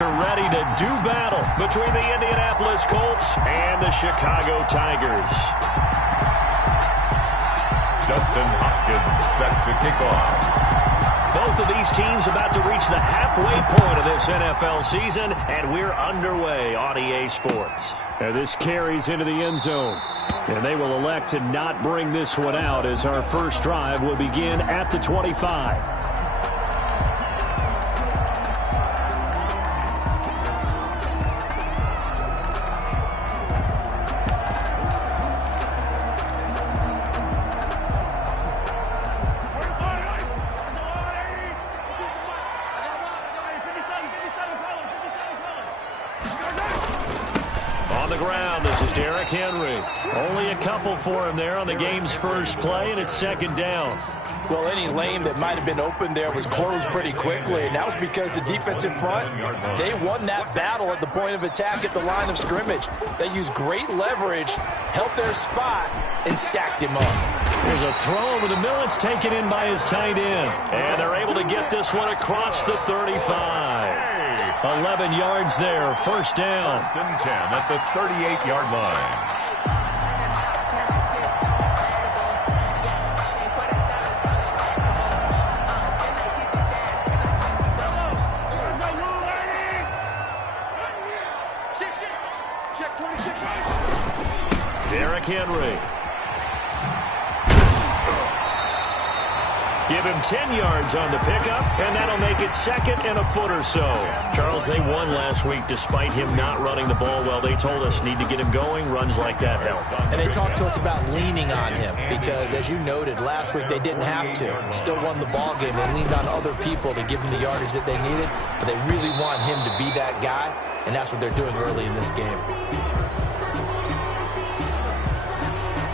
Ready to do battle between the Indianapolis Colts and the Chicago Tigers. Justin Hopkins set to kick off. Both of these teams about to reach the halfway point of this NFL season, and we're underway on EA Sports. And this carries into the end zone. And they will elect to not bring this one out as our first drive will begin at the 25. Only a couple for him there on the game's first play, and it's second down. Well, any lane that might have been open there was closed pretty quickly, and that was because the defensive front, they won that battle at the point of attack at the line of scrimmage. They used great leverage, held their spot, and stacked him up. There's a throw over the middle. It's taken in by his tight end, and they're able to get this one across the 35. 11 yards there, first down. First and 10 at the 38-yard line. Henry. Give him 10 yards on the pickup, and that'll make it second and a foot or so. Charles, they won last week despite him not running the ball well. They told us need to get him going. Runs like that help. And they talked to us about leaning on him because, as you noted, last week they didn't have to. Still won the ball game. They leaned on other people to give him the yardage that they needed, but they really want him to be that guy, and that's what they're doing early in this game.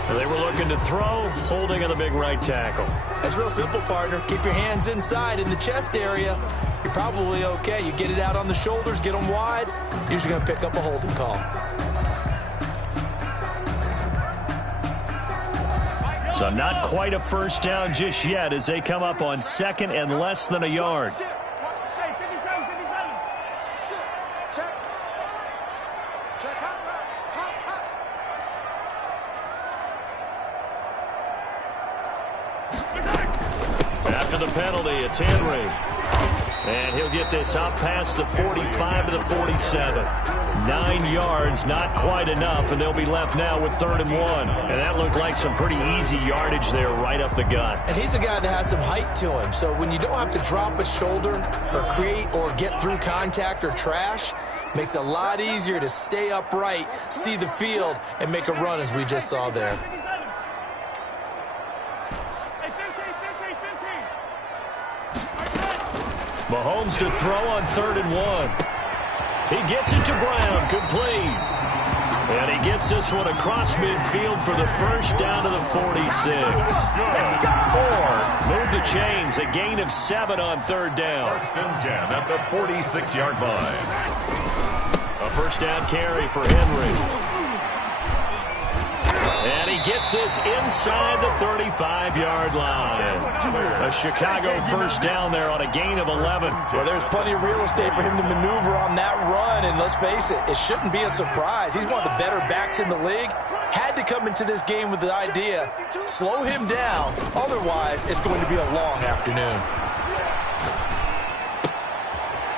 They were looking to throw, holding on the big right tackle. That's real simple, partner. Keep your hands inside in the chest area. You're probably okay. You get it out on the shoulders, get them wide. Usually going to pick up a holding call. So not quite a first down just yet as they come up on second and less than a yard. It's Henry. And he'll get this up past the 45 to the 47. 9 yards, not quite enough, and they'll be left now with 3rd and 1. And that looked like some pretty easy yardage there right up the gut. And he's a guy that has some height to him, so when you don't have to drop a shoulder or create or get through contact or trash, makes it a lot easier to stay upright, see the field, and make a run as we just saw there. Mahomes to throw on 3rd and 1. He gets it to Brown, complete. And he gets this one across midfield for the first down to the 46. Move the chains, a gain of 7 on 3rd down. First and 10 at the 46-yard line. A first down carry for Henry. And he gets this inside the 35-yard line. A Chicago first down there on a gain of 11. Well, there's plenty of real estate for him to maneuver on that run, and let's face it, it shouldn't be a surprise. He's one of the better backs in the league. Had to come into this game with the idea, slow him down, otherwise it's going to be a long afternoon.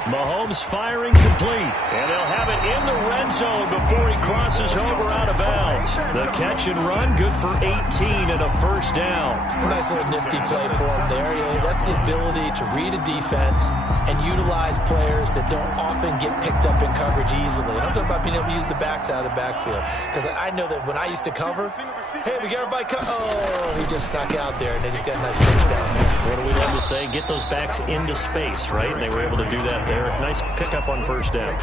Mahomes firing complete, and they'll have it in the red zone before he crosses over out of bounds. The catch and run, good for 18 and a first down. Nice little nifty play for him there. That's the ability to read a defense and utilize players that don't often get picked up in coverage easily. And I'm talking about being able to use the backs out of the backfield. Because I know that when I used to cover, hey, we got everybody he just snuck out there, and they just got a nice touchdown there. What do we love to say? Get those backs into space, right? And they were able to do that there. Nice pickup on first down.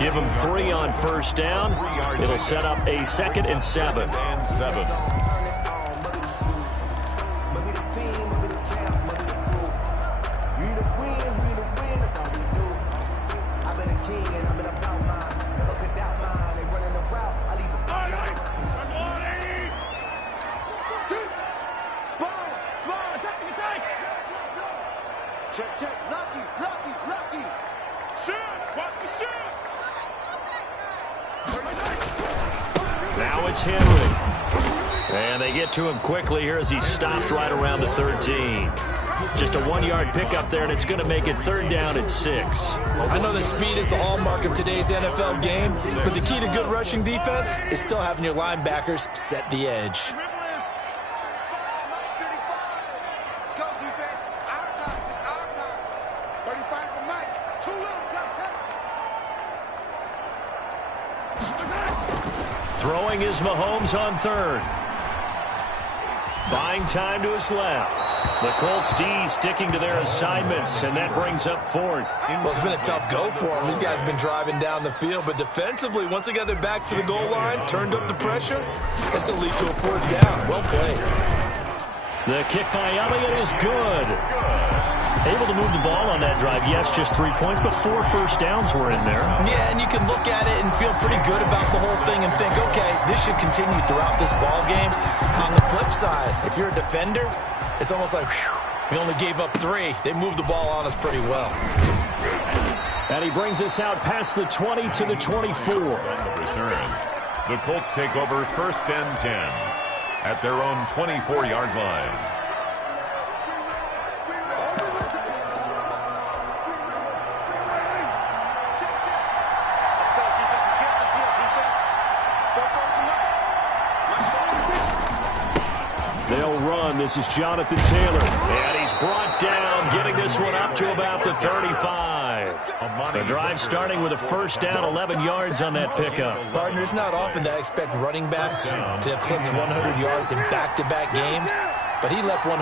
Give them 3 on first down. It'll set up a 2nd and 7. Check, check. Lucky. Shoot. Now it's Henry. And they get to him quickly here as he stopped right around the 13. Just a 1-yard pickup there, and it's going to make it 3rd down and 6. I know that speed is the hallmark of today's NFL game, but the key to good rushing defense is still having your linebackers set the edge. Let's go, defense. Our time. It's our time. 35's the mic. Too little. Throwing is Mahomes on 3rd. Buying time to his left. The Colts D sticking to their assignments, and that brings up 4th. Well, it's been a tough go for them. These guys have been driving down the field, but defensively, once they got their backs to the goal line, turned up the pressure, that's going to lead to a 4th down. Well played. The kick by Elliott is good. Able to move the ball on that drive. Yes, just 3 points, but 4 first downs were in there. Yeah, and you can look at it and feel pretty good about the whole thing and think, okay, this should continue throughout this ball game. On the flip side, if you're a defender, it's almost like, whew, we only gave up 3. They moved the ball on us pretty well. And he brings us out past the 20 to the 24. On the return, the Colts take over 1st and 10 at their own 24-yard line. They'll run. This is Jonathan Taylor. And he's brought down, getting this one up to about the 35. The drive starting with a 1st down, 11 yards on that pickup. Partner, it's not often that I expect running backs to eclipse 100 yards in back-to-back games, but he left 100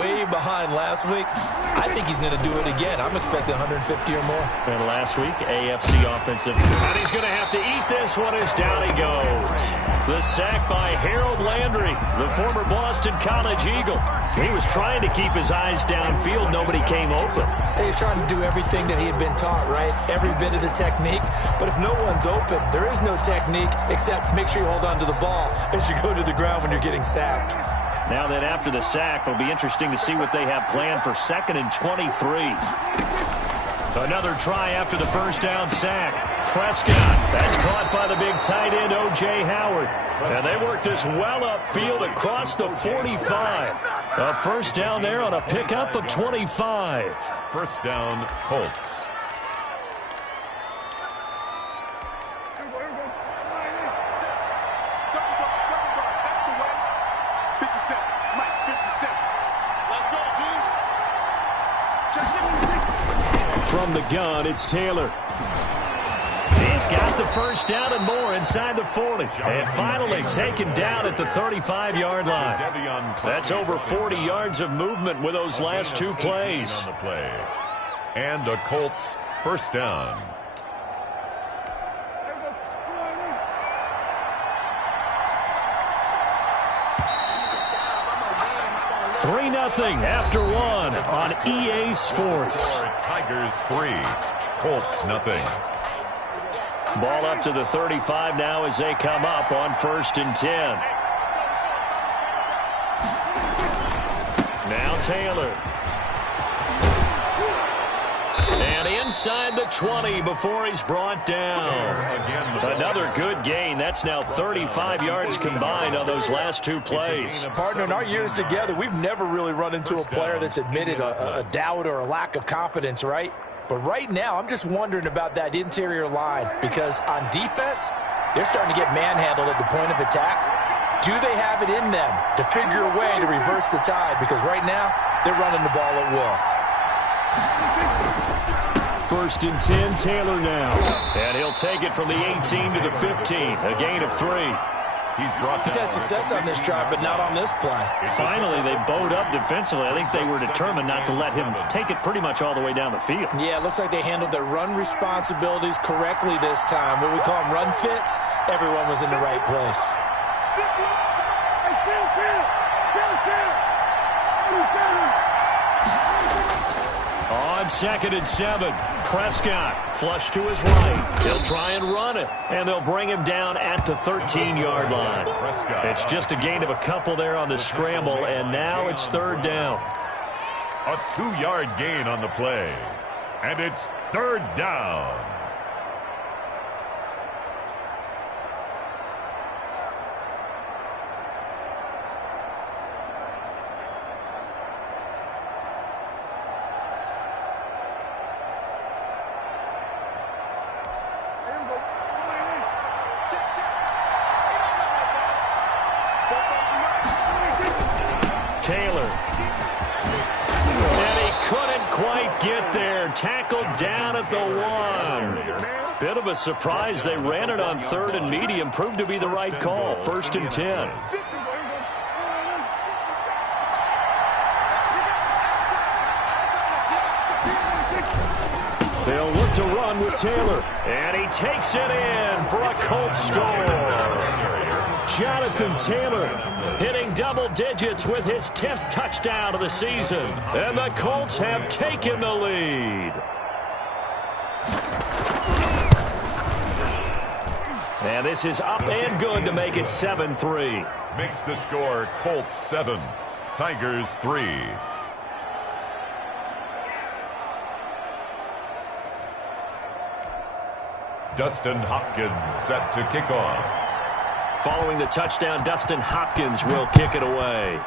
way behind last week. I think he's going to do it again. I'm expecting 150 or more. And last week, AFC offensive. And he's going to have to eat this one as down he goes. The sack by Harold Landry, the former Boston College Eagle. He was trying to keep his eyes downfield. Nobody came open. He's trying to do everything that he had been taught, right? Every bit of the technique. But if no one's open, there is no technique except make sure you hold on to the ball as you go to the ground when you're getting sacked. Now then, after the sack, it'll be interesting to see what they have planned for 2nd and 23. Another try after the 1st down sack. Prescott, that's caught by the big tight end, O.J. Howard. And they work this well upfield across the 45. A 1st down there on a pickup of 25. 1st down, Colts. From the gun, it's Taylor. He's got the 1st down and more inside the 40. And finally taken down at the 35-yard line. That's over 40 yards of movement with those last 2 plays. And a Colts 1st down. Three 0 after 1 on EA Sports. Tigers 3, Colts 0. Ball up to the 35 now as they come up on 1st and 10. Now Taylor. And inside the 20 before he's brought down. Another good gain. That's now 35 yards combined on those last 2 plays. Partner, in our years together, we've never really run into a player that's admitted a doubt or a lack of confidence, right? But right now, I'm just wondering about that interior line because on defense, they're starting to get manhandled at the point of attack. Do they have it in them to figure a way to reverse the tide? Because right now, they're running the ball at will. 1st and 10, Taylor now. And he'll take it from the 18 to the 15, a gain of 3. He's had success on this drive, but not on this play. Finally, they bowed up defensively. I think they were determined not to let him take it pretty much all the way down the field. Yeah, it looks like they handled their run responsibilities correctly this time. What we call them run fits, everyone was in the right place. On 2nd and 7, Prescott flush to his right. He'll try and run it, and they'll bring him down at the 13-yard line. It's just a gain of a couple there on the scramble, and now it's 3rd down. A 2-yard gain on the play, and it's 3rd down. Taylor. And he couldn't quite get there. Tackled down at the 1. Bit of a surprise. They ran it on 3rd and medium. Proved to be the right call. 1st and 10. They'll look to run with Taylor. And he takes it in for a Colts score. Jonathan Taylor hitting double digits with his 10th touchdown of the season. And the Colts have taken the lead. And this is up and good to make it 7-3. Makes the score Colts 7, Tigers 3. Dustin Hopkins set to kick off. Following the touchdown, Dustin Hopkins will kick it away.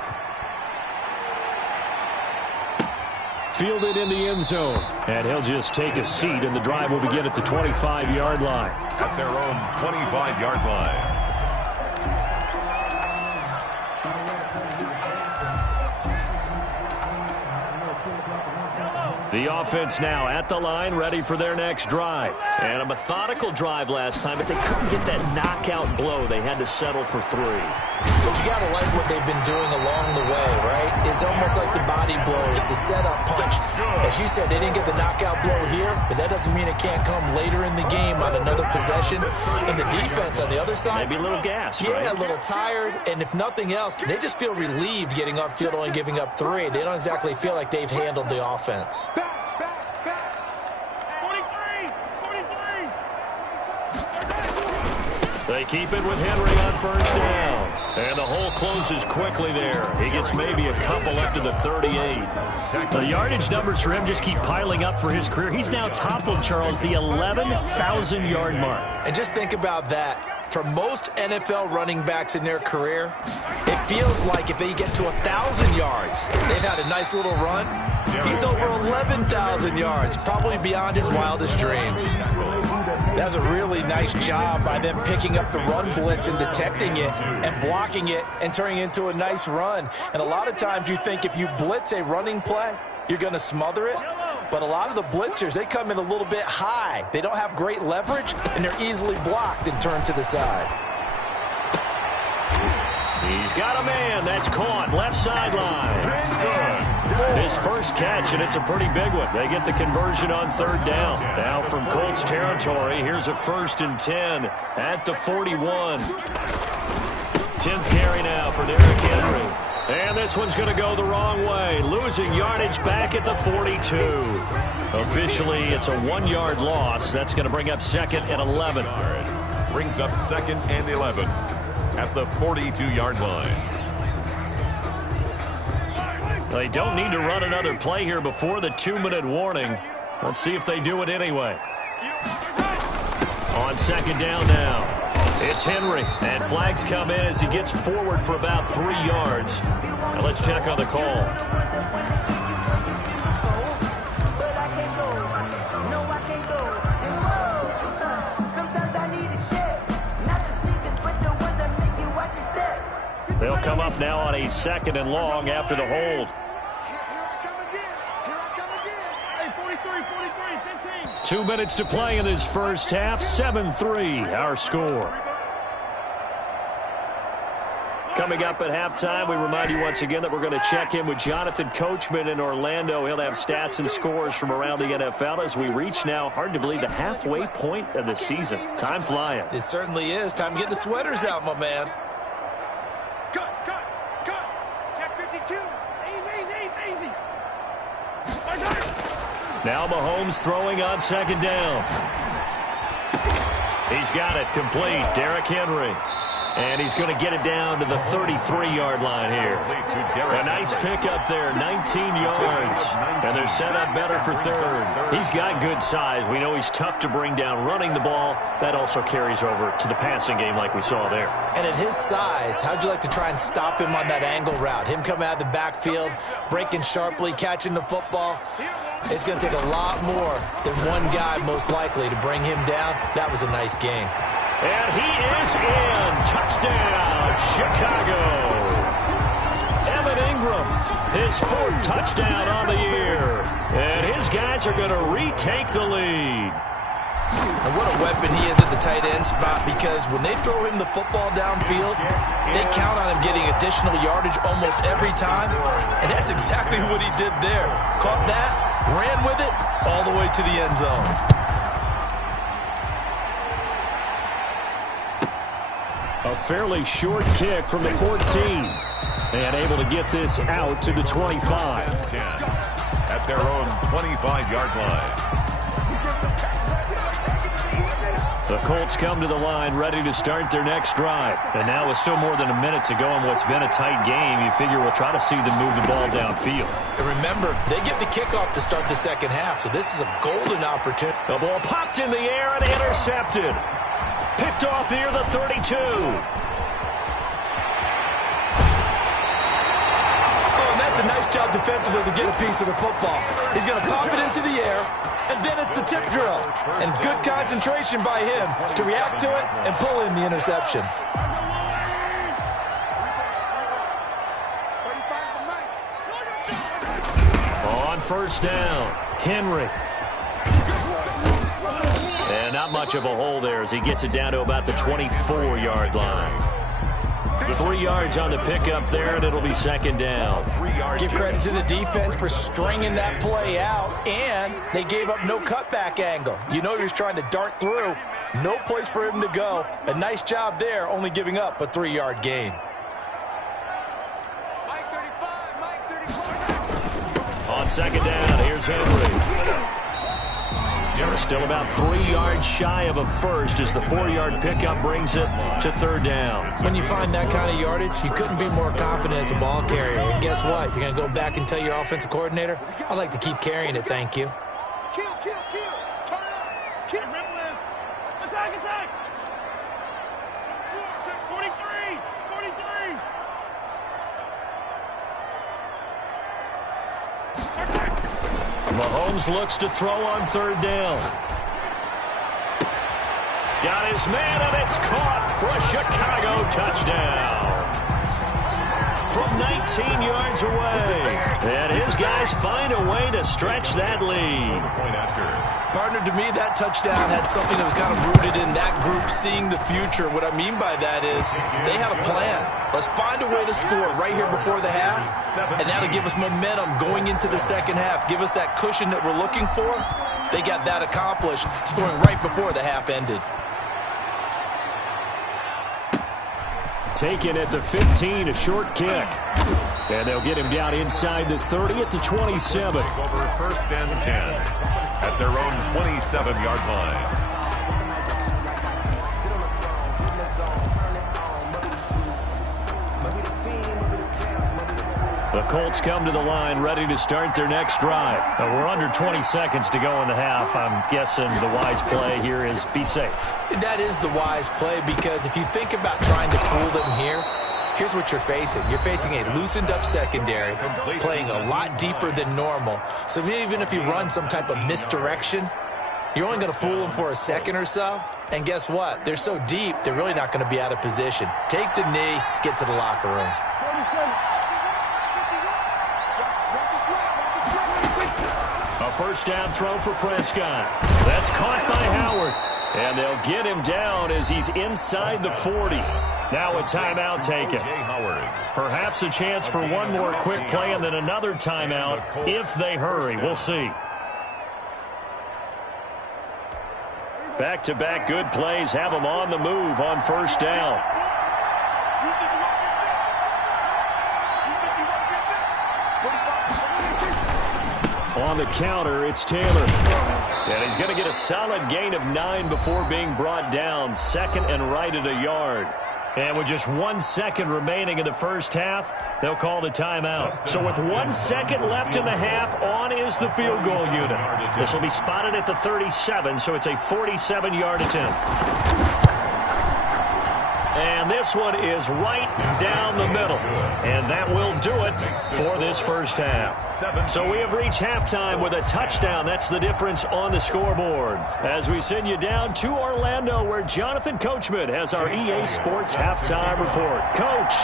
Fielded in the end zone. And he'll just take a seat, and the drive will begin at the 25-yard line. At their own 25-yard line. The offense now at the line, ready for their next drive. And a methodical drive last time, but they couldn't get that knockout blow. They had to settle for 3. But you got to like what they've been doing along the way, right? It's almost like the body blows, the setup punch. As you said, they didn't get the knockout blow here, but that doesn't mean it can't come later in the game on another possession. And the defense on the other side, maybe a little gas, yeah, right? A little tired. And if nothing else, they just feel relieved getting upfield, only giving up 3. They don't exactly feel like they've handled the offense. They keep it with Henry on 1st down. And the hole closes quickly there. He gets maybe a couple up to the 38. The yardage numbers for him just keep piling up for his career. He's now toppled, Charles, the 11,000-yard mark. And just think about that. For most NFL running backs in their career, it feels like if they get to 1,000 yards, they've had a nice little run. He's over 11,000 yards, probably beyond his wildest dreams. That's a really nice job by them picking up the run blitz and detecting it and blocking it and turning it into a nice run. And a lot of times you think if you blitz a running play, you're going to smother it. But a lot of the blitzers, they come in a little bit high. They don't have great leverage, and they're easily blocked and turned to the side. He's got a man. That's caught. Left sideline. His first catch, and it's a pretty big one. They get the conversion on 3rd down. Now from Colts territory, here's a 1st and 10 at the 41. 10th carry now for Derrick Henry. And this one's going to go the wrong way. Losing yardage back at the 42. Officially, it's a 1-yard loss. That's going to bring up 2nd and 11. Brings up 2nd and 11 at the 42-yard line. They don't need to run another play here before the 2-minute warning. Let's see if they do it anyway. On 2nd down now. It's Henry, and flags come in as he gets forward for about 3 yards. Now let's check on the call. They'll come up now on a 2nd and long after the hold. 2 minutes to play in this first half. 7-3, our score. Coming up at halftime, we remind you once again that we're going to check in with Jonathan Coachman in Orlando. He'll have stats and scores from around the NFL as we reach now, hard to believe, the halfway point of the season. Time flying. It certainly is. Time to get the sweaters out, my man. Cut. Check 52. Easy. Now Mahomes throwing on 2nd down. He's got it complete. Derrick Henry. And he's going to get it down to the 33-yard line here. A nice pickup there, 19 yards. And they're set up better for 3rd. He's got good size. We know he's tough to bring down running the ball. That also carries over to the passing game like we saw there. And at his size, how'd you like to try and stop him on that angle route? Him coming out of the backfield, breaking sharply, catching the football. It's going to take a lot more than one guy, most likely, to bring him down. That was a nice game. And he is in. Touchdown, Chicago. Evan Ingram, his 4th touchdown on the year. And his guys are going to retake the lead. And what a weapon he is at the tight end spot, because when they throw him the football downfield, they count on him getting additional yardage almost every time. And that's exactly what he did there. Caught that, ran with it, all the way to the end zone. A fairly short kick from the 14. And able to get this out to the 25. At their own 25-yard line. The Colts come to the line ready to start their next drive. And now with still more than a minute to go in what's been a tight game, you figure we'll try to see them move the ball downfield. And remember, they get the kickoff to start the second half, so this is a golden opportunity. The ball popped in the air and intercepted. Picked off near the 32. That's a nice job defensively to get a piece of the football. He's going to pop it into the air, and then it's the tip drill. And good concentration by him to react to it and pull in the interception. On first down, Henry. And not much of a hole there as he gets it down to about the 24-yard line. 3 yards on the pickup there, and it'll be second down. Give credit to the defense for stringing that play out, and they gave up no cutback angle. You know he was trying to dart through. No place for him to go. A nice job there, only giving up a 3-yard gain. On second down, here's Henry. They're still about 3 yards shy of a first as the 4-yard pickup brings it to third down. When you find that kind of yardage, you couldn't be more confident as a ball carrier. And guess what? You're going to go back and tell your offensive coordinator, I'd like to keep carrying it, thank you. Kill. Turn it up. Kill. Attack. 43. Mahomes looks to throw on third down. Got his man, and it's caught for a Chicago touchdown. From 19 yards away. And his guys find a way to stretch that lead. Partner, to me, that touchdown had something that was kind of rooted in that group seeing the future. What I mean by that is they had a plan. Let's find a way to score right here before the half, and that'll give us momentum going into the second half. Give us that cushion that we're looking for. They got that accomplished, scoring right before the half ended. Taken at the 15, a short kick. And they'll get him down inside the 30 at the 27. Over first and 10 at their own 27-yard line. The Colts come to the line ready to start their next drive. We're under 20 seconds to go in the half. I'm guessing the wise play here is be safe. That is the wise play, because if you think about trying to fool them here, here's what you're facing. You're facing a loosened up secondary, playing a lot deeper than normal. So even if you run some type of misdirection, you're only going to fool them for a second or so. And guess what? They're so deep, they're really not going to be out of position. Take the knee, get to the locker room. A first down throw for Prescott. That's caught by Howard. And they'll get him down as he's inside the 40. Now a timeout taken. Perhaps a chance for one more quick play and then another timeout if they hurry. We'll see. Back-to-back good plays have them on the move on first down. On the counter, it's Taylor. And he's going to get a solid gain of 9 before being brought down. Second and right at a yard. And with just 1 second remaining in the first half, they'll call the timeout. So with 1 second left in the half, on is the field goal unit. This will be spotted at the 37, so it's a 47-yard attempt. And this one is right down the middle. And that will do it for this first half. So we have reached halftime with a touchdown. That's the difference on the scoreboard. As we send you down to Orlando, where Jonathan Coachman has our EA Sports halftime report. Coach.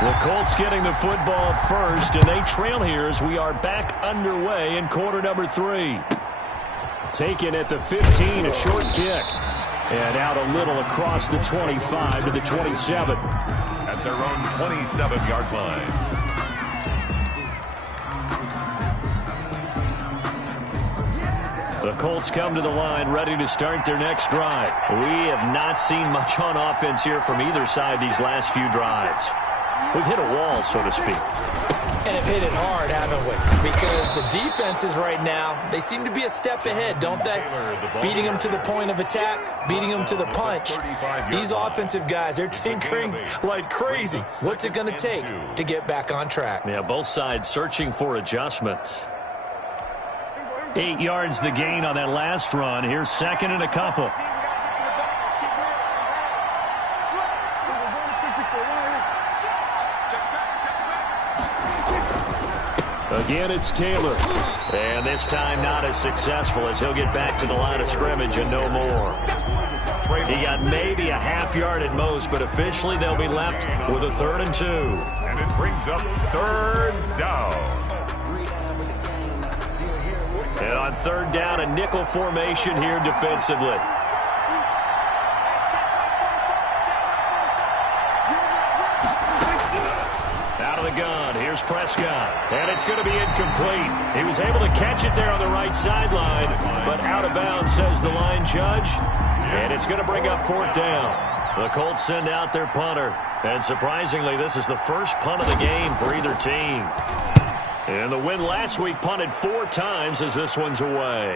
The Colts getting the football first, and they trail here as we are back underway in quarter number 3. Taken at the 15, a short kick. And out a little across the 25 to the 27. At their own 27-yard line. The Colts come to the line ready to start their next drive. We have not seen much on offense here from either side these last few drives. We've hit a wall, so to speak. And have hit it hard, haven't we? Because the defenses right now, they seem to be a step ahead, don't they? Beating them to the point of attack, beating them to the punch. These offensive guys, they're tinkering like crazy. What's it going to take to get back on track? Yeah, both sides searching for adjustments. 8 yards the gain on that last run. Here's second and a couple. Again, it's Taylor. And this time not as successful as he'll get back to the line of scrimmage and no more. He got maybe a half yard at most, but officially they'll be left with a 3rd and 2. And it brings up 3rd down. And on 3rd down, a nickel formation here defensively. Gun. Here's Prescott. And it's going to be incomplete. He was able to catch it there on the right sideline, but out of bounds, says the line judge. And it's going to bring up 4th down. The Colts send out their punter. And surprisingly, this is the first punt of the game for either team. And the win last week punted 4 times as this one's away.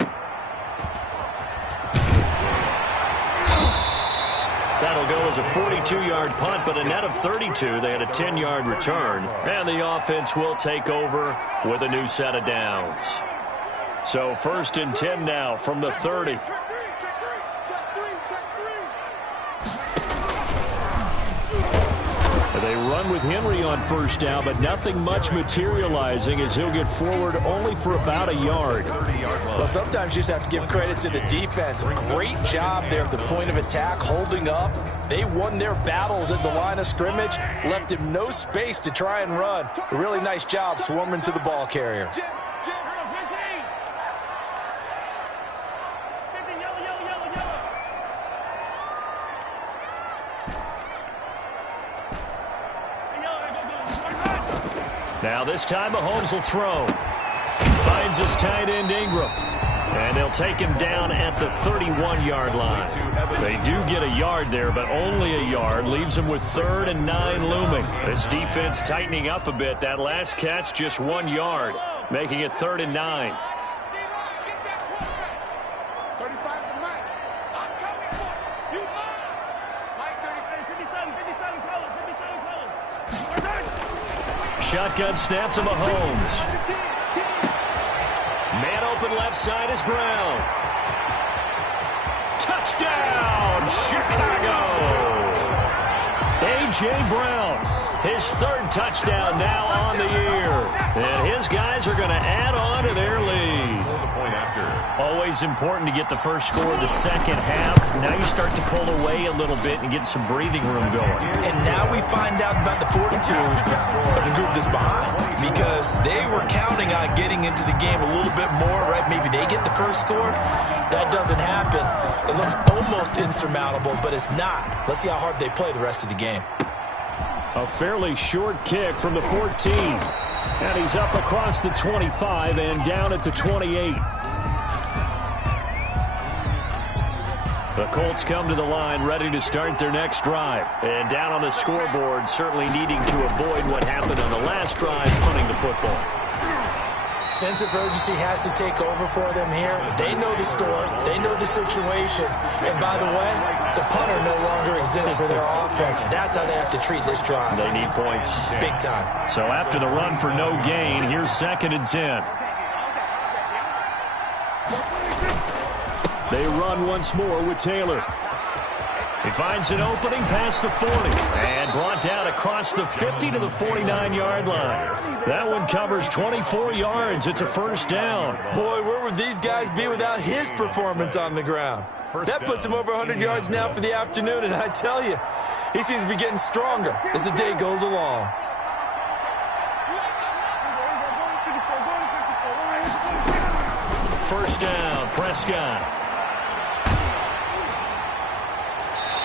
That'll go as a 42-yard punt, but a net of 32. They had a 10-yard return, and the offense will take over with a new set of downs. So 1st and 10 now from the 30. They run with Henry on 1st down, but nothing much materializing as he'll get forward only for about a yard. Well, sometimes you just have to give credit to the defense. Great job there at the point of attack, holding up. They won their battles at the line of scrimmage, left him no space to try and run. A really nice job swarming to the ball carrier. Now this time Mahomes will throw. Finds his tight end Ingram. And they'll take him down at the 31-yard line. They do get a yard there, but only a yard. Leaves them with 3rd and 9 looming. This defense tightening up a bit. That last catch just 1 yard, making it 3rd and 9. Shotgun snap to Mahomes. Man open left side is Brown. Touchdown, Chicago! A.J. Brown, his 3rd touchdown now on the year. And his guys are going to add on to their lead. Always important to get the first score of the second half. Now you start to pull away a little bit and get some breathing room going. And now we find out about the fortitude of the group that's behind, because they were counting on getting into the game a little bit more, right? Maybe they get the first score. That doesn't happen. It looks almost insurmountable, but it's not. Let's see how hard they play the rest of the game. A fairly short kick from the 14. And he's up across the 25 and down at the 28. The Colts come to the line ready to start their next drive. And down on the scoreboard, certainly needing to avoid what happened on the last drive, punting the football. Sense of urgency has to take over for them here. They know the score. They know the situation. And by the way, the punter no longer exists for their offense. That's how they have to treat this drive. They need points. Big time. So after the run for no gain, here's 2nd and 10. They run once more with Taylor. He finds an opening past the 40 and brought down across the 50 to the 49-yard line. That one covers 24 yards. It's a first down. Boy, where would these guys be without his performance on the ground? That puts him over 100 yards now for the afternoon, and I tell you, he seems to be getting stronger as the day goes along. First down, Prescott.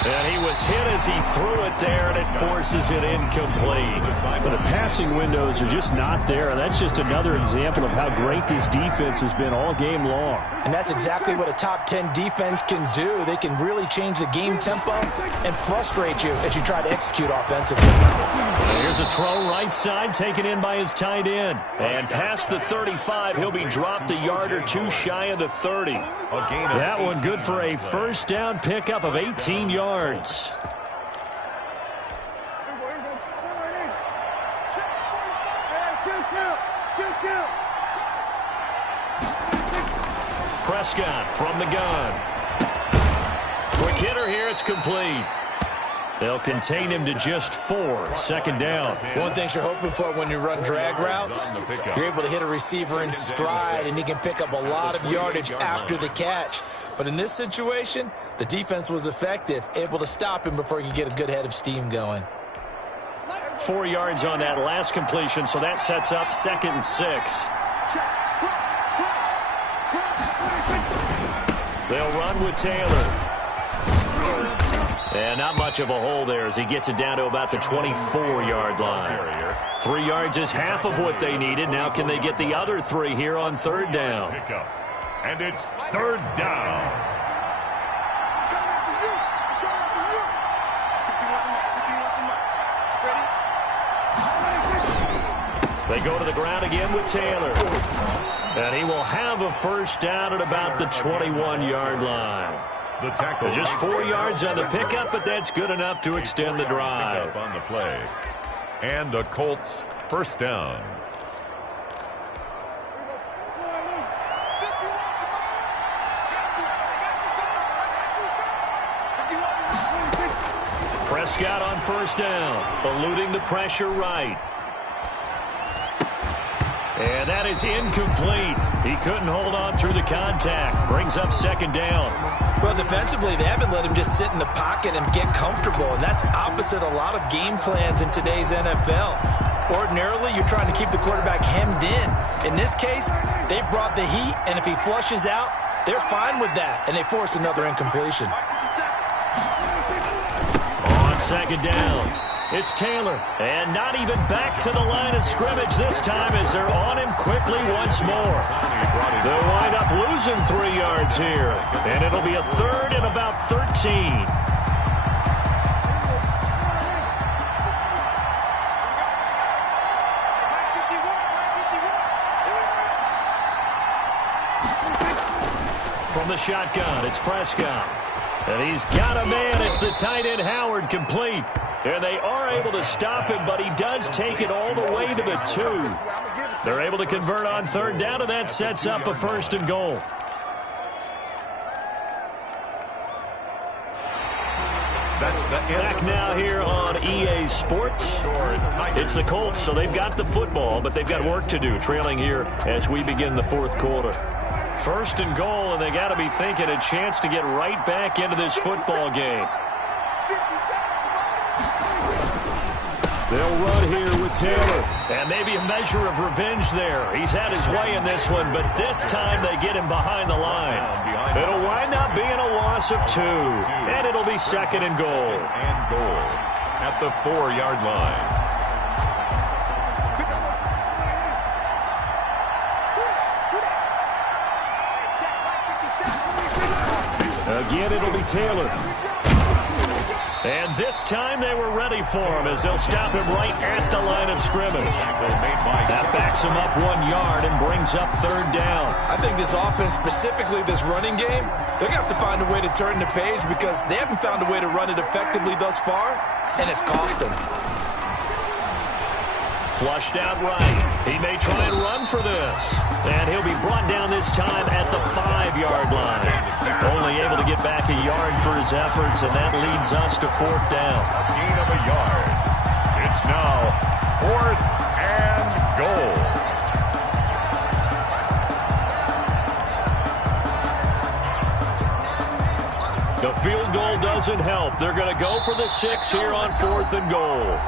And he was hit as he threw it there, and it forces it incomplete. But the passing windows are just not there, and that's just another example of how great this defense has been all game long. And that's exactly what a top 10 defense can do. They can really change the game tempo and frustrate you as you try to execute offensively. Here's a throw right side taken in by his tight end. And past the 35, he'll be dropped a yard or two shy of the 30. That one good for a first down pickup of 18 yards. Prescott from the gun. Quick hitter here. It's complete. They'll contain him to just 4. Second down. One thing you're hoping for when you run drag routes, you're able to hit a receiver in stride, and he can pick up a lot of yardage after the catch. But in this situation, the defense was effective, able to stop him before he could get a good head of steam going. 4 yards on that last completion, so that sets up 2nd and 6. They'll run with Taylor. And not much of a hole there as he gets it down to about the 24-yard line. 3 yards is half of what they needed. Now can they get the other 3 here on third down? And it's third down. They go to the ground again with Taylor. And he will have a first down at about the 21-yard line. The tackle just 4 yards on the pickup, but that's good enough to extend the drive. On the play. And the Colts first down. Prescott on first down, eluding the pressure right. And that is incomplete. He couldn't hold on through the contact. Brings up second down. Well, defensively, they haven't let him just sit in the pocket and get comfortable, and that's opposite a lot of game plans in today's NFL. Ordinarily, you're trying to keep the quarterback hemmed in. In this case, they brought the heat, and if he flushes out, they're fine with that, and they force another incompletion. On second down, it's Taylor, and not even back to the line of scrimmage this time as they're on him quickly once more. They'll wind up losing 3 yards here, and it'll be a third and about 13. From the shotgun, it's Prescott. And he's got a man. It's the tight end Howard, complete. And they are able to stop him, but he does take it all the way to the 2. They're able to convert on third down, and that sets up a first and goal. Back now here on EA Sports. It's the Colts, so they've got the football, but they've got work to do, trailing here as we begin the fourth quarter. First and goal, and they got to be thinking a chance to get right back into this football game. They'll run here with Taylor, and maybe a measure of revenge there. He's had his way in this one, but this time they get him behind the line. It'll wind up being a loss of 2, and it'll be second and goal. At the 4-yard line. Again, it'll be Taylor. And this time they were ready for him as they'll stop him right at the line of scrimmage. That backs him up 1 yard and brings up third down. I think this offense, specifically this running game, they're going to have to find a way to turn the page because they haven't found a way to run it effectively thus far, and it's cost them. Flushed out right. He may try and run for this. And he'll be brought down this time at the 5-yard line. Only able to get back a yard for his efforts, and that leads us to 4th down. A gain of a yard. It's now 4th and goal. The field goal doesn't help. They're going to go for the 6 here on 4th and goal.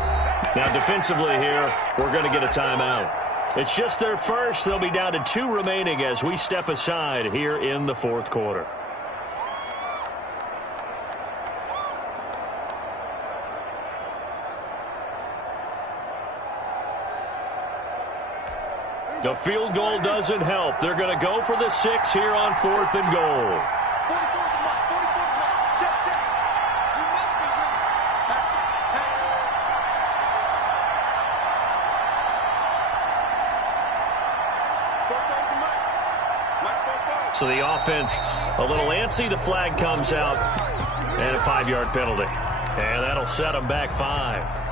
Now, defensively here, we're going to get a timeout. It's just their first. They'll be down to 2 remaining as we step aside here in the 4th quarter. The field goal doesn't help. They're going to go for the 6 here on 4th and goal. So the offense a little antsy. The flag comes out and a 5-yard penalty. And that'll set them back 5.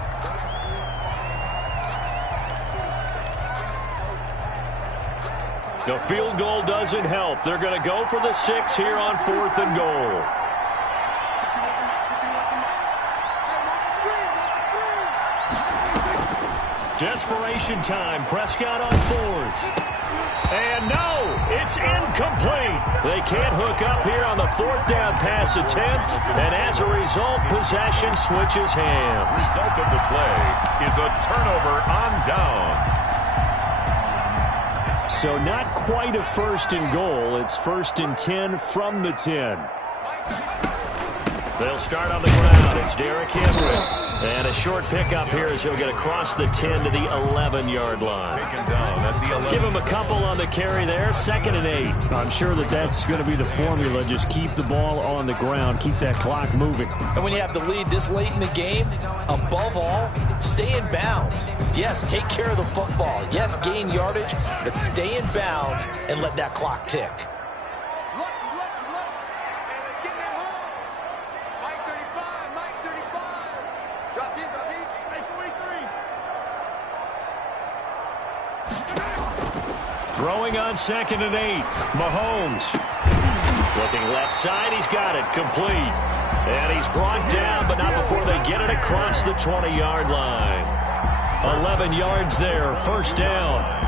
The field goal doesn't help. They're going to go for the 6 here on 4th and goal. Desperation time. Prescott on 4th. And no, it's incomplete. They can't hook up here on the 4th down pass attempt. And as a result, possession switches hands. The result of the play is a turnover on downs. So not quite a 1st and goal. It's 1st and 10 from the 10. They'll start on the ground. It's Derrick Henry. And a short pickup here as he'll get across the 10 to the 11-yard line. Taken down at the 11. Give him a couple on the carry there. 2nd and 8. I'm sure that's going to be the formula. Just keep the ball on the ground. Keep that clock moving. And when you have the lead this late in the game, above all, stay in bounds. Yes, take care of the football. Yes, gain yardage, but stay in bounds and let that clock tick. Throwing on 2nd and 8. Mahomes. Looking left side. He's got it. Complete. And he's brought down, but not before they get it across the 20-yard line. 11 yards there. 1st down.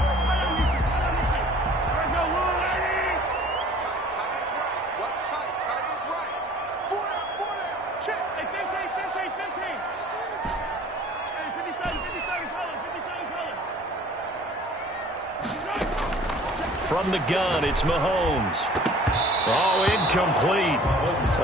From the gun, it's Mahomes. Oh, incomplete.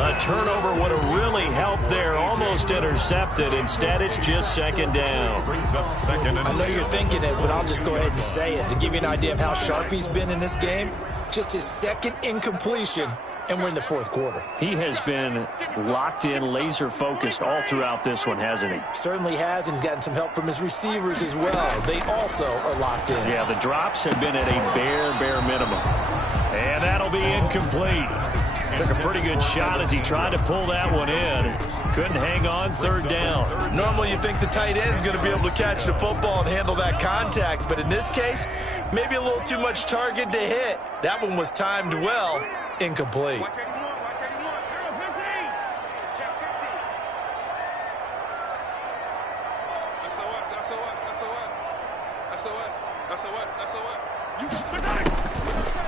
A turnover would have really helped there. Almost intercepted. Instead, it's just 2nd down. Brings up 2nd and I know you're thinking it, but I'll just go ahead and say it. To give you an idea of how sharp he's been in this game, just his 2nd incompletion, and we're in the 4th quarter. He has been locked in, laser-focused all throughout this one, hasn't he? Certainly has, and he's gotten some help from his receivers as well. They also are locked in. Yeah, the drops have been at a bare minimum. And that'll be incomplete. Took a pretty good shot as he tried to pull that one in. Couldn't hang on. 3rd down. Normally you think the tight end's going to be able to catch the football and handle that contact, but in this case, maybe a little too much target to hit. That one was timed well. Incomplete. Watch 81, watch 81. Check 50.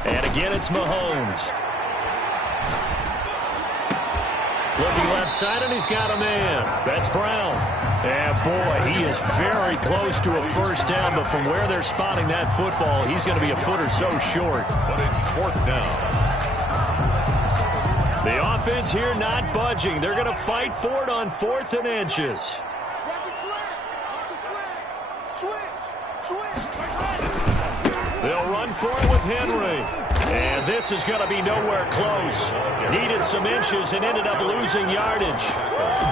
And again, it's Mahomes. Looking left side, and he's got a man. That's Brown. And, boy, he is very close to a 1st down, but from where they're spotting that football, he's going to be a foot or so short. but it's 4th down. The offense here not budging. They're going to fight for it on 4th and inches. They'll run for it with Henry. And this is going to be nowhere close. Needed some inches and ended up losing yardage.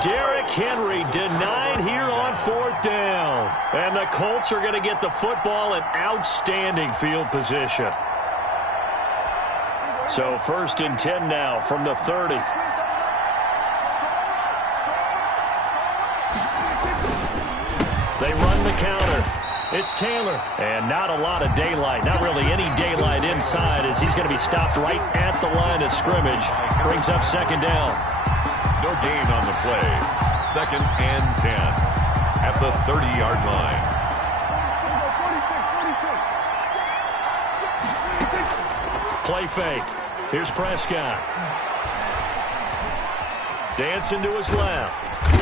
Derrick Henry denied here on 4th down. And the Colts are going to get the football in outstanding field position. So 1st and 10 now from the 30. They run the counter. It's Taylor. And not a lot of daylight. Not really any daylight inside as he's going to be stopped right at the line of scrimmage. Brings up 2nd down. No gain on the play. 2nd and 10 at the 30-yard line. Play fake. Here's Prescott. Dancing to his left.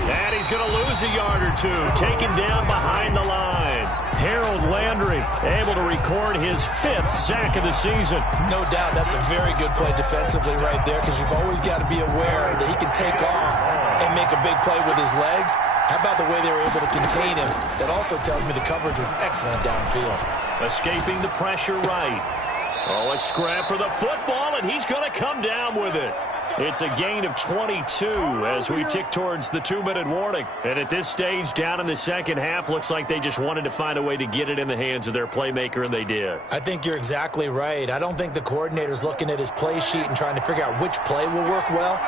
And he's going to lose a yard or two. Taken down behind the line. Harold Landry able to record his 5th sack of the season. No doubt that's a very good play defensively right there, because you've always got to be aware that he can take off and make a big play with his legs. How about the way they were able to contain him? That also tells me the coverage was excellent downfield. Escaping the pressure right. Oh, a scrap for the football, and he's going to come down with it. It's a gain of 22 as we tick towards the 2-minute warning. And at this stage, down in the second half, looks like they just wanted to find a way to get it in the hands of their playmaker, and they did. I think you're exactly right. I don't think the coordinator's looking at his play sheet and trying to figure out which play will work well.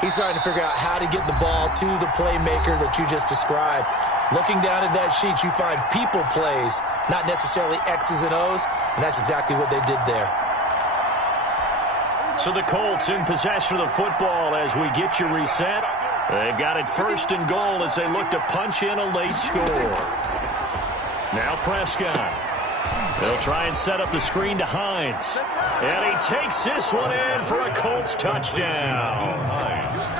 He's trying to figure out how to get the ball to the playmaker that you just described. Looking down at that sheet, you find people plays, not necessarily X's and O's, and that's exactly what they did there. So the Colts in possession of the football as we get you reset. They've got it 1st and goal as they look to punch in a late score. Now Prescott. They'll try and set up the screen to Hines. And he takes this one in for a Colts touchdown.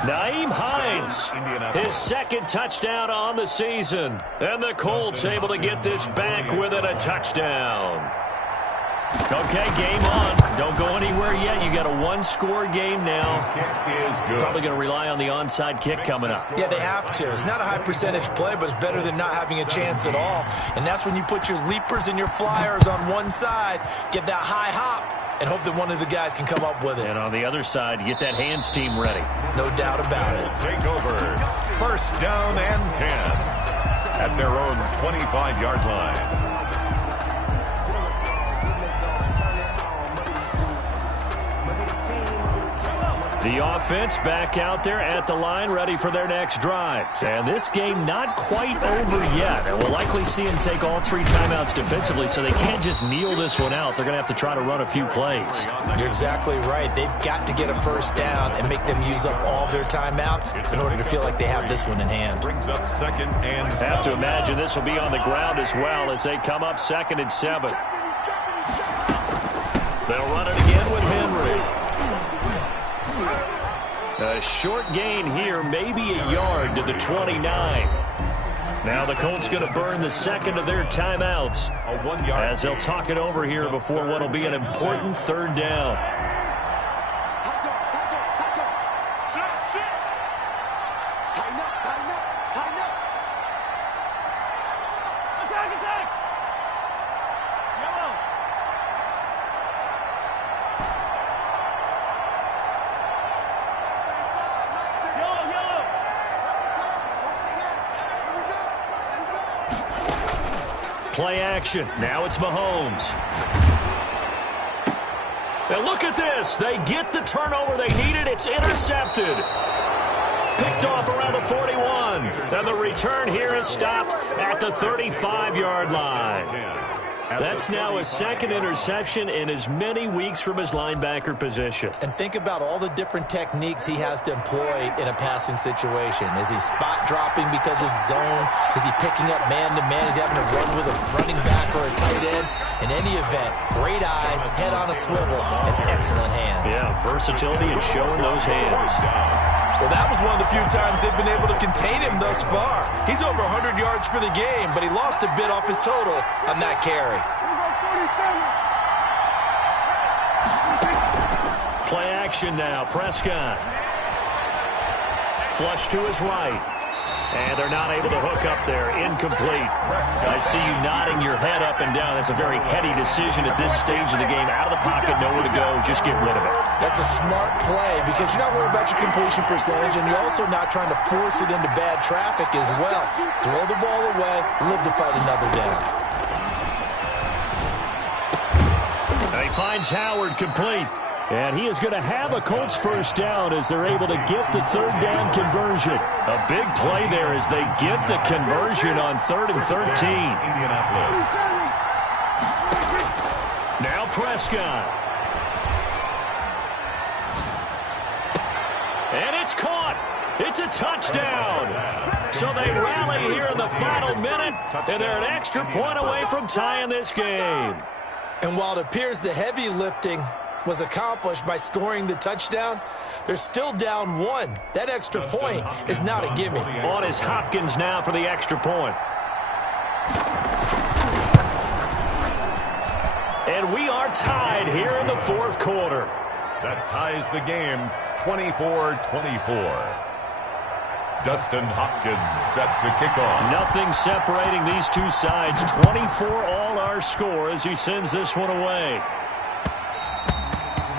Nyheim Hines, his 2nd touchdown on the season. And the Colts able to get this back within a touchdown. Okay, game on. Don't go anywhere yet. You got a 1-score game now. Probably going to rely on the onside kick coming up. Yeah, they have to. It's not a high percentage play, but it's better than not having a chance at all. And that's when you put your leapers and your flyers on one side, get that high hop, and hope that one of the guys can come up with it. And on the other side, you get that hands team ready. No doubt about it. Take over. 1st down and 10 at their own 25-yard line. The offense back out there at the line, ready for their next drive. And this game not quite over yet. And we'll likely see them take all 3 timeouts defensively, so they can't just kneel this one out. They're going to have to try to run a few plays. You're exactly right. They've got to get a 1st down and make them use up all their timeouts in order to feel like they have this one in hand. Brings up 2nd and 7. Have to imagine this will be on the ground as well as they come up 2nd and 7. They'll run it again with Henry. A short gain here, maybe a yard to the 29. Now the Colts going to burn the 2nd of their timeouts as they'll talk it over here before what will be an important 3rd down. Play action. Now it's Mahomes. And look at this. They get the turnover they needed. It's intercepted. Picked off around the 41. And the return here is stopped at the 35-yard line. That's now his 2nd interception in as many weeks from his linebacker position. And think about all the different techniques he has to employ in a passing situation. Is he spot dropping because it's zone? Is he picking up man-to-man? Is he having to run with a running back or a tight end? In any event, great eyes, head on a swivel, and excellent hands. Yeah, versatility and showing those hands. Well, that was one of the few times they've been able to contain him thus far. He's over 100 yards for the game, but he lost a bit off his total on that carry. Play action now. Prescott. Flush to his right. And they're not able to hook up there. Incomplete. I see you nodding your head up and down. That's a very heady decision at this stage of the game. Out of the pocket, nowhere to go. Just get rid of it. That's a smart play because you're not worried about your completion percentage, and you're also not trying to force it into bad traffic as well. Throw the ball away, live to fight another down. And he finds Howard complete. And he is going to have a Colts 1st down as they're able to get the 3rd down conversion. A big play there as they get the conversion on 3rd and 13. Indianapolis. Now Prescott. And it's caught. It's a touchdown. So they rally here in the final minute, and they're an extra point away from tying this game. And while it appears the heavy lifting was accomplished by scoring the touchdown, they're still down 1. That extra point is not a gimme. On is Hopkins now for the extra point. And we are tied here in the fourth quarter. That ties the game 24-24. Dustin Hopkins set to kick off. Nothing separating these two sides. 24 all our score as he sends this one away.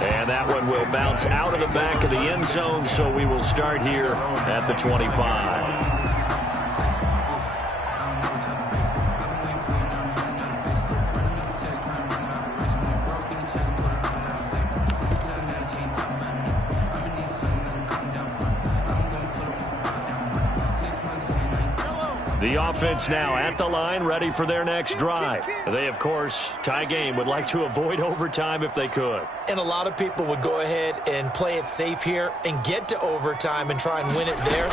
And that one will bounce out of the back of the end zone, so we will start here at the 25. The offense now at the line, ready for their next drive. They, of course, tie game, would like to avoid overtime if they could. And a lot of people would go ahead and play it safe here and get to overtime and try and win it there.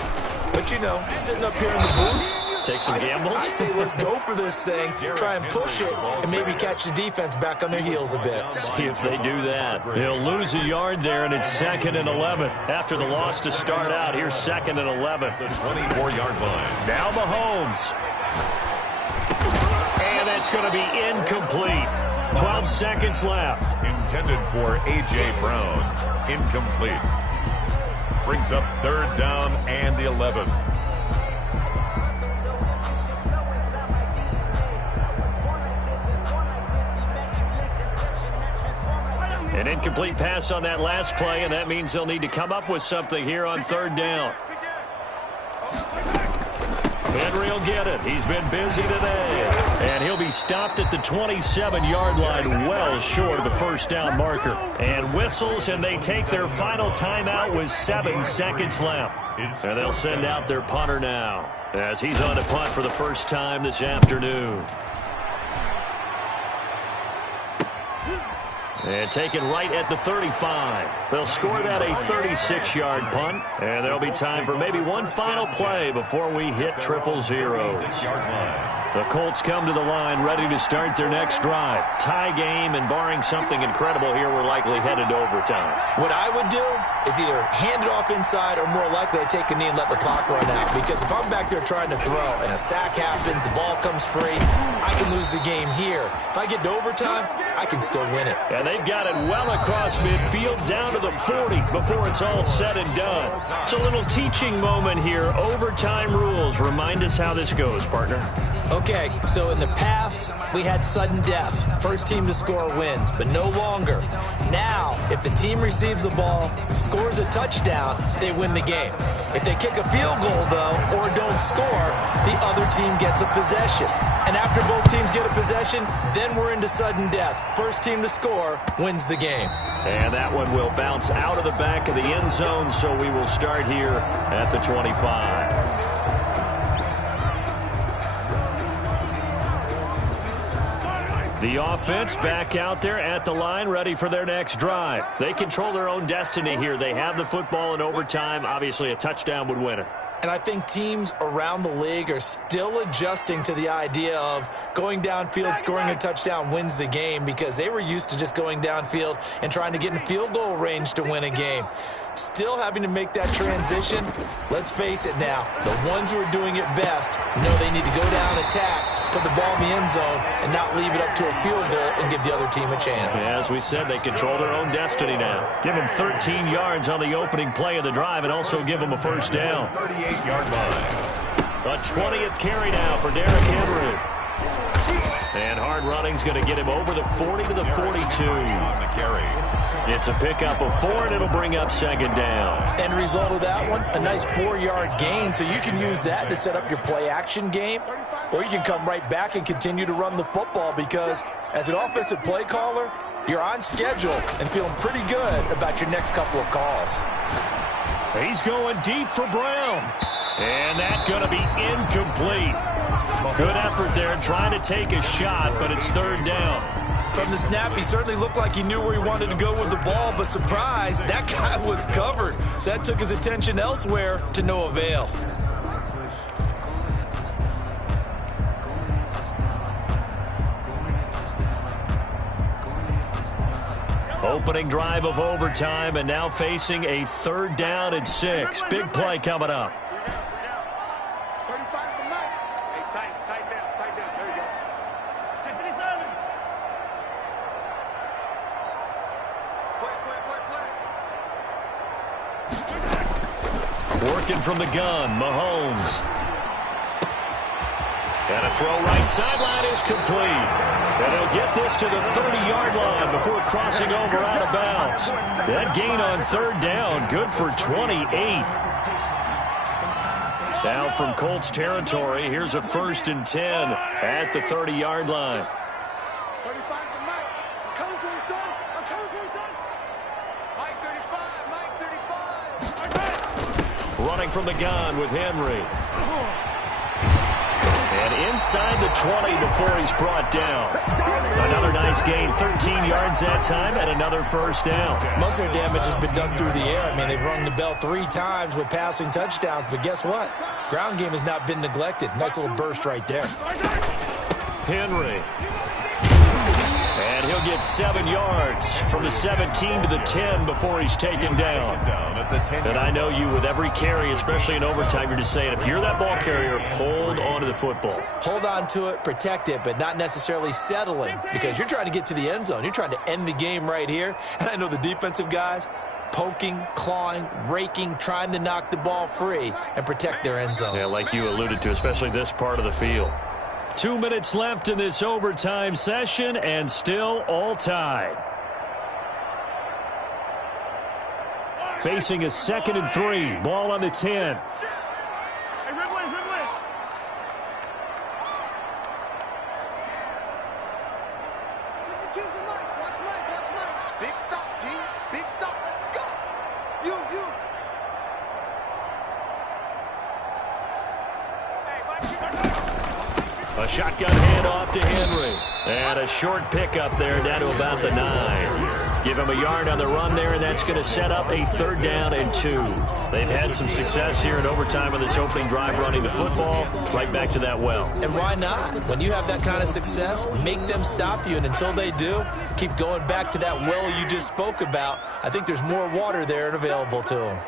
But, you know, sitting up here in the booth, take some gambles. I say let's go for this thing, try and push it, and maybe catch the defense back on their heels a bit. See if they do that. They'll lose a yard there, and it's 2nd and 11. After the loss to start out, here's 2nd and 11. The 24-yard line. Now Mahomes. And that's going to be incomplete. 12 seconds left. Intended for A.J. Brown. Incomplete. Brings up 3rd down and the 11. An incomplete pass on that last play, and that means they'll need to come up with something here on 3rd down. Henry will get it. He's been busy today. And he'll be stopped at the 27-yard line, well short of the 1st down marker. And whistles, and they take their final timeout with 7 seconds left. And they'll send out their punter now, as he's on to punt for the first time this afternoon. And taken right at the 35. They'll score that a 36-yard punt. And there'll be time for maybe one final play before we hit 000. The Colts come to the line ready to start their next drive. Tie game, and barring something incredible here, we're likely headed to overtime. What I would do is either hand it off inside or more likely I take a knee and let the clock run out. Because if I'm back there trying to throw and a sack happens, the ball comes free, I can lose the game here. If I get to overtime, I can still win it. And they've got it well across midfield down to the 40 before it's all said and done. It's a little teaching moment here. Overtime rules. Remind us how this goes, partner. Okay, so in the past, we had sudden death. First team to score wins, but no longer. Now, if the team receives the ball, scores a touchdown, they win the game. If they kick a field goal, though, or don't score, the other team gets a possession. And after both teams get a possession, then we're into sudden death. First team to score wins the game. And that one will bounce out of the back of the end zone, so we will start here at the 25. The offense back out there at the line, ready for their next drive. They control their own destiny here. They have the football in overtime. Obviously, a touchdown would win it. And I think teams around the league are still adjusting to the idea of going downfield, scoring a touchdown wins the game, because they were used to just going downfield and trying to get in field goal range to win a game. Still having to make that transition. Let's face it now, the ones who are doing it best know they need to go down, attack, put the ball in the end zone, and not leave it up to a field goal and give the other team a chance. As we said, they control their own destiny now. Give them 13 yards on the opening play of the drive and also give them a first down. 38-yard line. A 20th carry now for Derrick Henry. And hard running's going to get him over the 40 to the 42. On the carry. It's a pickup of 4, and it'll bring up 2nd down. End result of that one, a nice 4-yard gain, so you can use that to set up your play-action game, or you can come right back and continue to run the football, because as an offensive play caller, you're on schedule and feeling pretty good about your next couple of calls. He's going deep for Brown. And that's going to be incomplete. Good effort there trying to take a shot, but it's 3rd down. From the snap, he certainly looked like he knew where he wanted to go with the ball, but surprise, that guy was covered. So that took his attention elsewhere to no avail. Opening drive of overtime, and now facing a 3rd down and 6. Big play coming up. 35's the mic. Hey, tight down. There you go. Check this out. Play. Working from the gun, Mahomes. And a throw right sideline is complete. And he'll get this to the 30-yard line before crossing over out of bounds. That gain on 3rd down, good for 28. Now from Colts territory, here's a 1st and 10 at the 30-yard line. 35's the mic. I'm coming for you, son. Mike 35. Running from the gun with Henry. And inside the 20 before he's brought down. Another nice gain, 13 yards that time, and another 1st down. Most of their damage has been done through the air. I mean, they've rung the bell 3 times with passing touchdowns, but guess what? Ground game has not been neglected. Nice little burst right there. Henry. And he'll get 7 yards from the 17 to the 10 before he's taken down. And I know you, with every carry, especially in overtime, you're just saying, if you're that ball carrier, hold on to the football. Hold on to it, protect it, but not necessarily settling, because you're trying to get to the end zone. You're trying to end the game right here. And I know the defensive guys, poking, clawing, raking, trying to knock the ball free and protect their end zone. Yeah, like you alluded to, especially this part of the field. 2 minutes left in this overtime session, and still all tied. Facing a 2nd and 3. Ball on the 10. Big stop, D. Big stop. Let's go. You. A shotgun handoff to Henry. And a short pickup there down to about the 9. Give him a yard on the run there, and that's going to set up a 3rd down and 2. They've had some success here in overtime on this opening drive running the football. Right back to that well. And why not? When you have that kind of success, make them stop you, and until they do, keep going back to that well you just spoke about. I think there's more water there and available to them.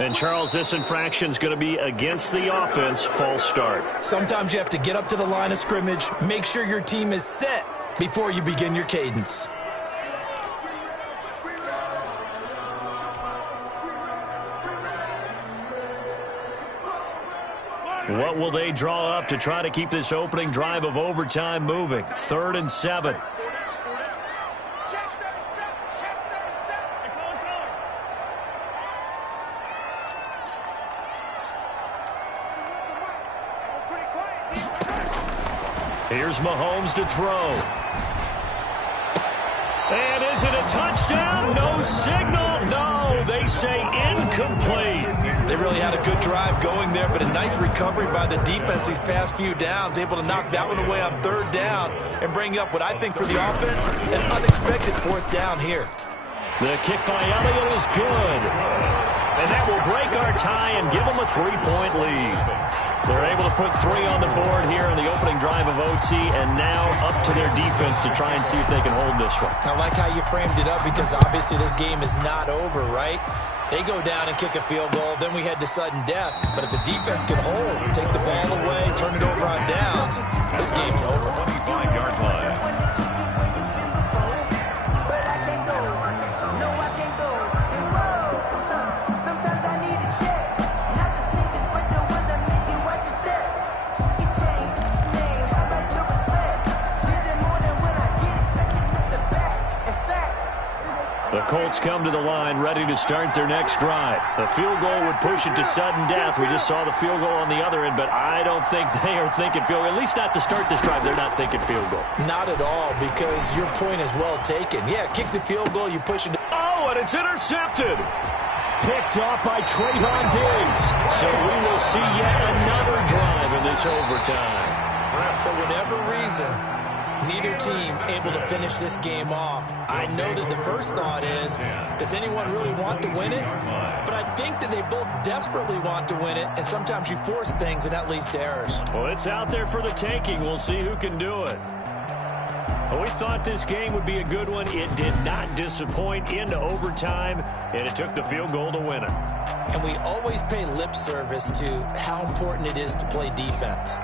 And, Charles, this infraction is going to be against the offense. False start. Sometimes you have to get up to the line of scrimmage, make sure your team is set before you begin your cadence. What will they draw up to try to keep this opening drive of overtime moving? 3rd and 7. Here's Mahomes to throw. And is it a touchdown? No signal. No, they say incomplete. They really had a good drive going there, but a nice recovery by the defense these past few downs, able to knock that one away on 3rd down and bring up what I think for the offense, an unexpected 4th down here. The kick by Elliott is good. And that will break our tie and give them a 3-point lead. They're able to put 3 on the board here in the opening drive of OT, and now up to their defense to try and see if they can hold this one. I like how you framed it up, because obviously this game is not over, right? They go down and kick a field goal, then we head to sudden death. But if the defense can hold, take the ball away, turn it over on downs, this game's over. 25-yard line. The Colts come to the line ready to start their next drive. The field goal would push it to sudden death. We just saw the field goal on the other end, but I don't think they are thinking field goal. At least not to start this drive. They're not thinking field goal. Not at all, because your point is well taken. Yeah, kick the field goal, you push it. Oh, and it's intercepted. Picked off by Trayvon Diggs. So we will see yet another drive in this overtime. press. For whatever reason, neither team able to finish this game off. I know that the first thought is, does anyone really want to win it? But I think that they both desperately want to win it, and sometimes you force things, and that leads to errors. Well, it's out there for the taking. We'll see who can do it. Well, we thought this game would be a good one. It did not disappoint into overtime, and it took the field goal to win it. And we always pay lip service to how important it is to play defense.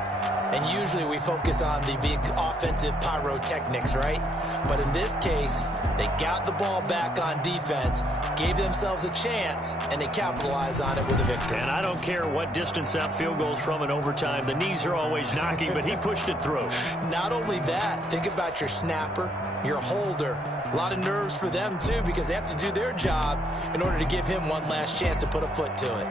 And usually we focus on the big offensive pyrotechnics, right? But in this case, they got the ball back on defense, gave themselves a chance, and they capitalized on it with a victory. And I don't care what distance that field goes from in overtime. The knees are always knocking, but he pushed it through. Not only that, think about your snapper, your holder. A lot of nerves for them, too, because they have to do their job in order to give him one last chance to put a foot to it.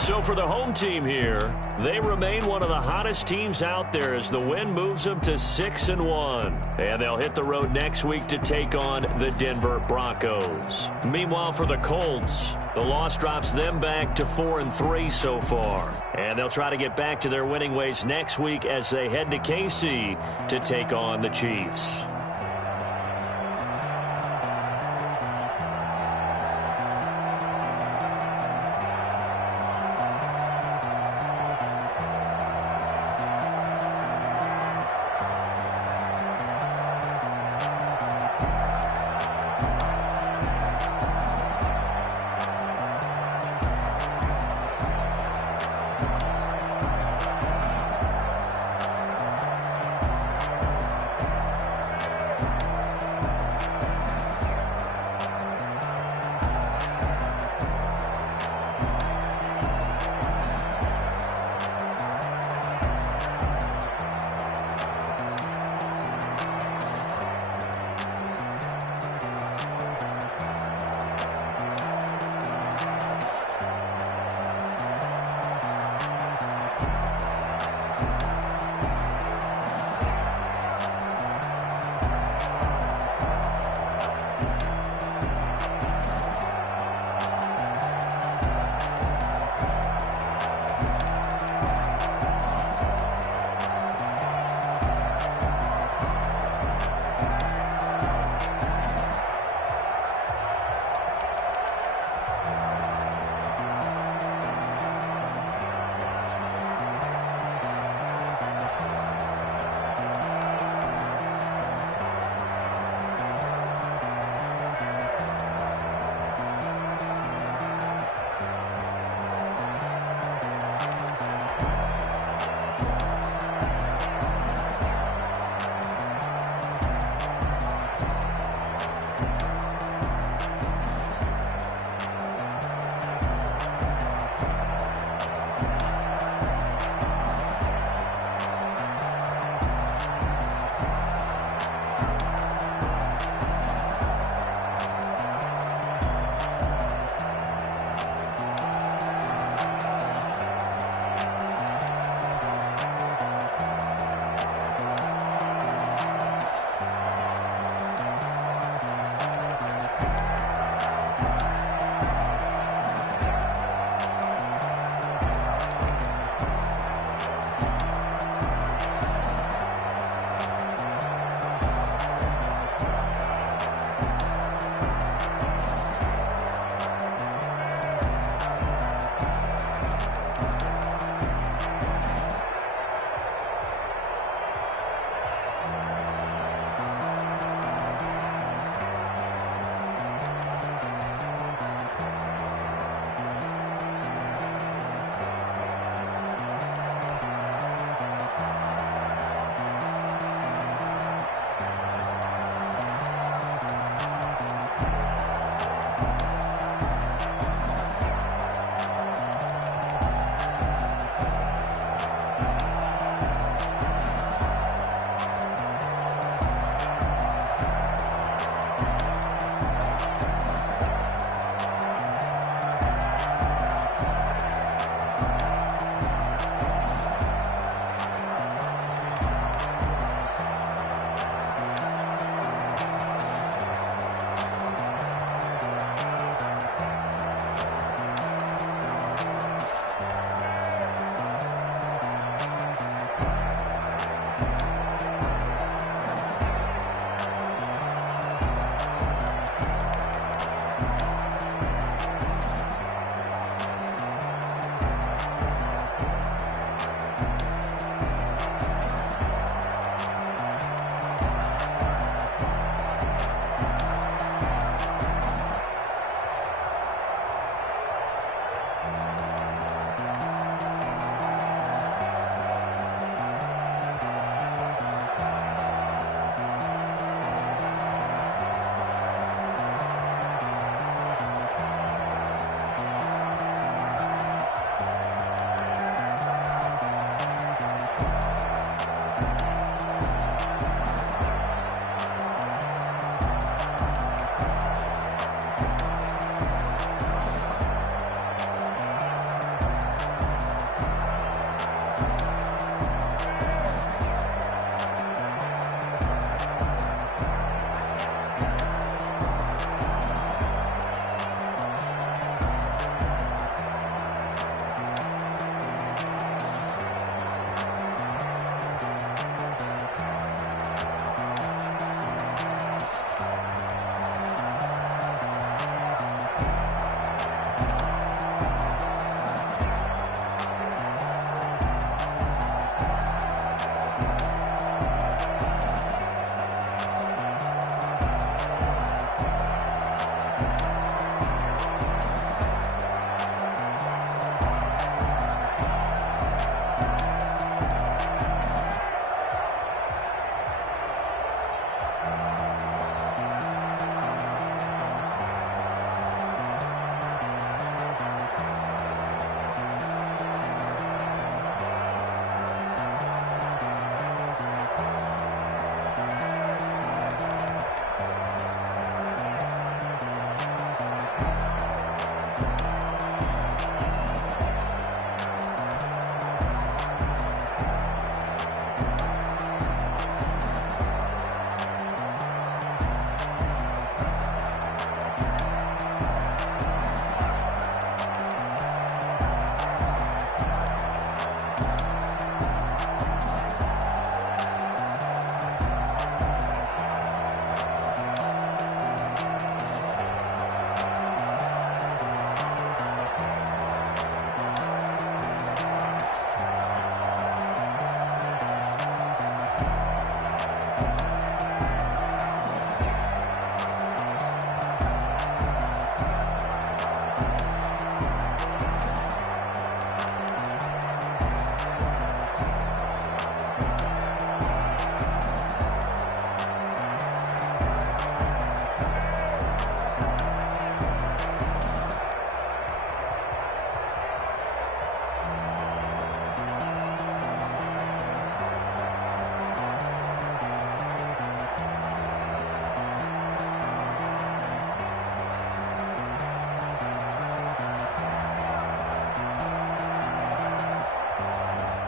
So for the home team here, they remain one of the hottest teams out there as the win moves them to 6-1. And they'll hit the road next week to take on the Denver Broncos. Meanwhile, for the Colts, the loss drops them back to 4-3 so far. And they'll try to get back to their winning ways next week as they head to KC to take on the Chiefs.